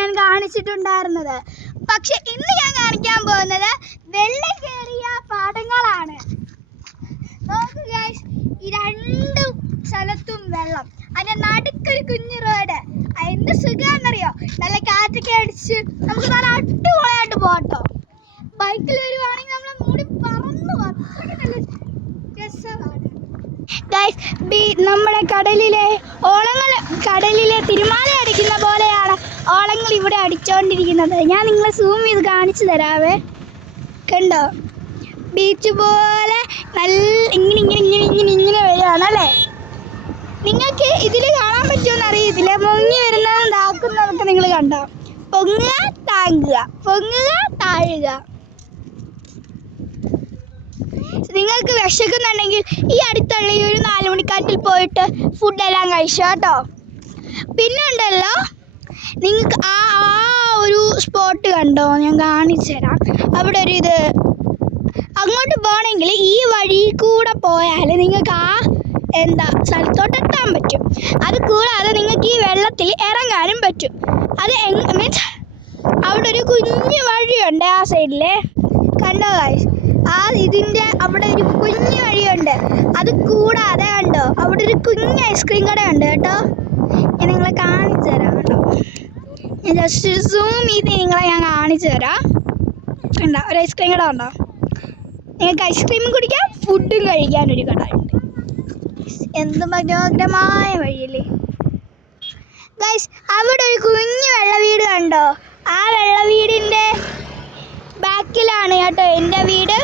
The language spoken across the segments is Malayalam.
ഞാൻ കാണിച്ചിട്ടുണ്ടായിരുന്നത്. പക്ഷെ ഇന്ന് ഞാൻ കാണിക്കാൻ പോകുന്നത് വെള്ളം കയറിയ പാടങ്ങളാണ്. നോക്കൂ ഗൈസ്, ഈ രണ്ട് സ്ഥലത്തും വെള്ളം, അതിന്റെ നടുക്കൊരു കുഞ്ഞു റോഡ്. എന്ത് സുഖാന്നറിയോ, നല്ല കാറ്റൊക്കെ അടിച്ച് നമുക്ക് നല്ല അടിപൊളിയായിട്ട് പോട്ടോ. ബൈക്കിൽ വരുവാണെങ്കിൽ നമ്മളെ മൂടി പറന്നു രസമാണ് ഗൈസ്. നമ്മുടെ കടലിലെ തിരമാല അടിക്കുന്ന പോലെയാണ് ഓളങ്ങൾ ഇവിടെ അടിച്ചോണ്ടിരിക്കുന്നത്. ഞാൻ നിങ്ങളെ സൂം ചെയ്ത് കാണിച്ചു തരാവേ. കണ്ടോ, ബീച്ച് പോലെ നല്ല ഇങ്ങനെ വരികയാണല്ലേ. നിങ്ങൾക്ക് ഇതിൽ കാണാൻ പറ്റുമെന്ന് അറിയത്തില്ല. പൊങ്ങി വരുന്നതും താക്കുന്നതൊക്കെ നിങ്ങൾ കണ്ടോ. പൊങ്ങുക താങ്ങുക, പൊങ്ങുക താഴുക. നിങ്ങൾക്ക് വിശക്കുന്നുണ്ടെങ്കിൽ ഈ അടുത്തുള്ള ഈ ഒരു 4 മണിക്കാട്ടിൽ പോയിട്ട് ഫുഡെല്ലാം കഴിച്ചോ കേട്ടോ. പിന്നെ ഉണ്ടല്ലോ, നിങ്ങൾക്ക് ആ ഒരു സ്പോട്ട് കണ്ടോ, ഞാൻ കാണിച്ചു തരാം. അവിടെ ഒരു അങ്ങോട്ട് പോകണമെങ്കിൽ ഈ വഴി കൂടെ പോയാൽ നിങ്ങൾക്ക് സ്ഥലത്തോട്ട് എത്താൻ പറ്റും. അത് കൂടാതെ നിങ്ങൾക്ക് ഈ വെള്ളത്തിൽ ഇറങ്ങാനും പറ്റും. അത് മീൻസ് അവിടെ ഒരു കുഞ്ഞു വഴിയുണ്ട് ആ സൈഡിലെ. കണ്ടോ ഗൈസ്, ഇതിൻ്റെ അവിടെ ഒരു കുഞ്ഞു വഴിയുണ്ട്. അത് കൂടാതെ കണ്ടോ, അവിടെ ഒരു കുഞ്ഞ് ഐസ്ക്രീം കടയുണ്ട് കേട്ടോ. ഞാൻ നിങ്ങളെ കാണിച്ചു തരാം കേട്ടോ. ഞാൻ ജസ്റ്റ് സൂം ചെയ്ത് ഞാൻ കാണിച്ചു തരാം. കണ്ടോ, ഒരു ഐസ്ക്രീം കട ഉണ്ടോ. നിങ്ങൾക്ക് ഐസ്ക്രീമും കുടിക്കാം, ഫുഡും കഴിക്കാനൊരു കട ഉണ്ട്. എന്ത് മനോഹരമായ വഴിയല്ലേ ഗൈസ്. അവിടെ ഒരു കുഞ്ഞു വെള്ള വീട് കണ്ടോ. ആ വെള്ള വീടിൻ്റെ ബാക്കിലാണ് കേട്ടോ എൻ്റെ വീട്.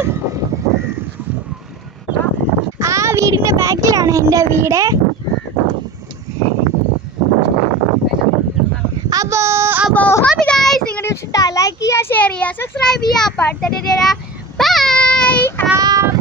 ആ വീടിൻ്റെ ബാക്കിലാണ് എൻ്റെ വീട്. അപ്പോൾ ഹാപ്പി ഗൈസ്, നിങ്ങളുടെ ഇഷ്ടം ലൈക്ക് ചെയ്യുക, ഷെയർ ചെയ്യുക, സബ്സ്ക്രൈബ് ചെയ്യുക. ബൈ.